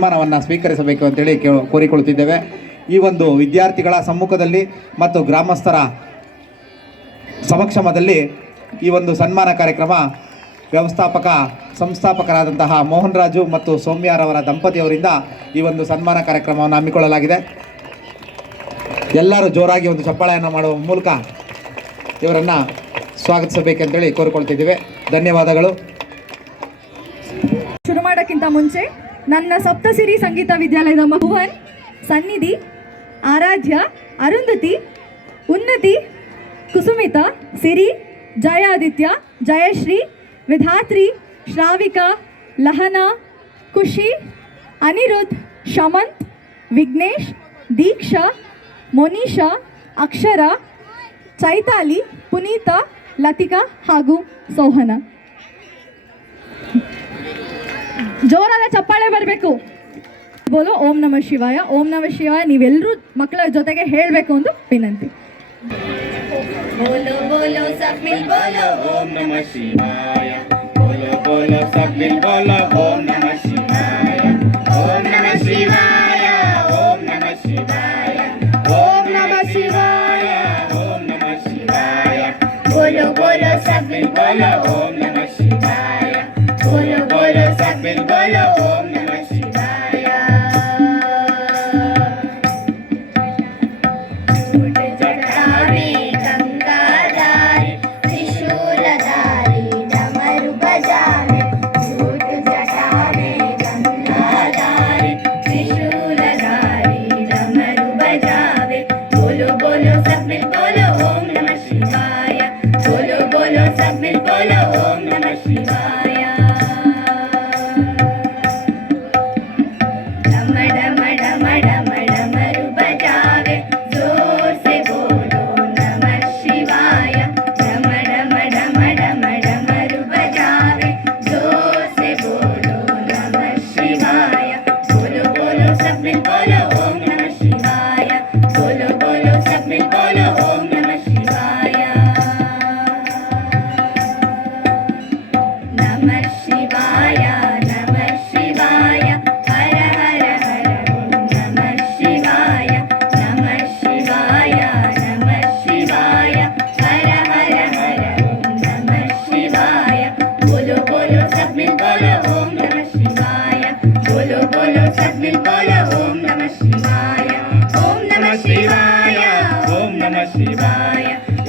ಸನ್ಮಾನವನ್ನು ಸ್ವೀಕರಿಸಬೇಕು ಅಂತೇಳಿ ಕೋರಿಕೊಳ್ಳುತ್ತಿದ್ದೇವೆ. ಈ ಒಂದು ವಿದ್ಯಾರ್ಥಿಗಳ ಸಮ್ಮುಖದಲ್ಲಿ ಮತ್ತು ಗ್ರಾಮಸ್ಥರ ಸಮಕ್ಷಮದಲ್ಲಿ ಈ ಒಂದು ಸನ್ಮಾನ ಕಾರ್ಯಕ್ರಮ ಸಂಸ್ಥಾಪಕರಾದಂತಹ ಮೋಹನ್ ರಾಜು ಮತ್ತು ಸೌಮ್ಯಾರವರ ದಂಪತಿಯವರಿಂದ ಈ ಒಂದು ಸನ್ಮಾನ ಕಾರ್ಯಕ್ರಮವನ್ನು ಹಮ್ಮಿಕೊಳ್ಳಲಾಗಿದೆ. ಎಲ್ಲರೂ ಜೋರಾಗಿ ಒಂದು ಚಪ್ಪಾಳೆಯನ್ನು ಮಾಡುವ ಮೂಲಕ ಇವರನ್ನು ಸ್ವಾಗತಿಸಬೇಕಂತೇಳಿ ಕೋರಿಕೊಳ್ತಿದ್ದೇವೆ. ಧನ್ಯವಾದಗಳು. ಶುರು ಮಾಡೋಕ್ಕಿಂತ ಮುಂಚೆ ನನ್ನ ಸಪ್ತಸಿರಿ ಸಂಗೀತ ವಿದ್ಯಾಲಯದ ಭುವನ್, ಸನ್ನಿಧಿ, ಆರಾಧ್ಯ, ಅರುಂಧತಿ, ಉನ್ನತಿ, ಕುಸುಮಿತಾ, ಸಿರಿ, ಜಯಾದಿತ್ಯ, ಜಯಶ್ರೀ, ವಿಧಾತ್ರಿ, ಶ್ರಾವಿಕಾ, ಲಹನಾ, ಖುಷಿ, ಅನಿರುದ್ಧ್, ಶಮಂತ್, ವಿಘ್ನೇಶ್, ದೀಕ್ಷಾ, ಮೊನಿಷಾ, ಅಕ್ಷರ, ಚೈತಾಲಿ, ಪುನೀತಾ, ಲತಿಕಾ ಹಾಗೂ ಸೋಹನ. ಜೋರಾದ ಚಪ್ಪಾಳೆ ಬರಬೇಕು. ಬೋಲೋ ಓಂ ನಮಃ ಶಿವಾಯ. ಓಂ ನಮಃ ಶಿವಾಯ ನೀವೆಲ್ಲರೂ ಮಕ್ಕಳ ಜೊತೆಗೆ ಹೇಳಬೇಕು ಅಂತ ವಿನಂತಿ. बोलो बोलो सब मिल बोलो ओम नमः शिवाय. बोलो बोलो सब मिल बोलो ओम नमः शिवाय. ओम नमः शिवाय. ओम नमः शिवाय. ओम नमः शिवाय. ओम नमः शिवाय. बोलो बोलो सब मिल बोलो ओम नमः शिवाय. बोलो बोलो सब मिल बोलो ओम नमः शिवाय.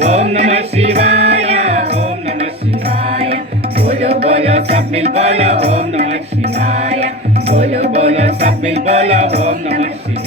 ओम नमः शिवाय. ओम नमः शिवाय. बोलो बोलो सब मिल बोलो ओम नमः शिवाय. बोलो बोलो सब मिल बोलो ओम नमः शिवाय.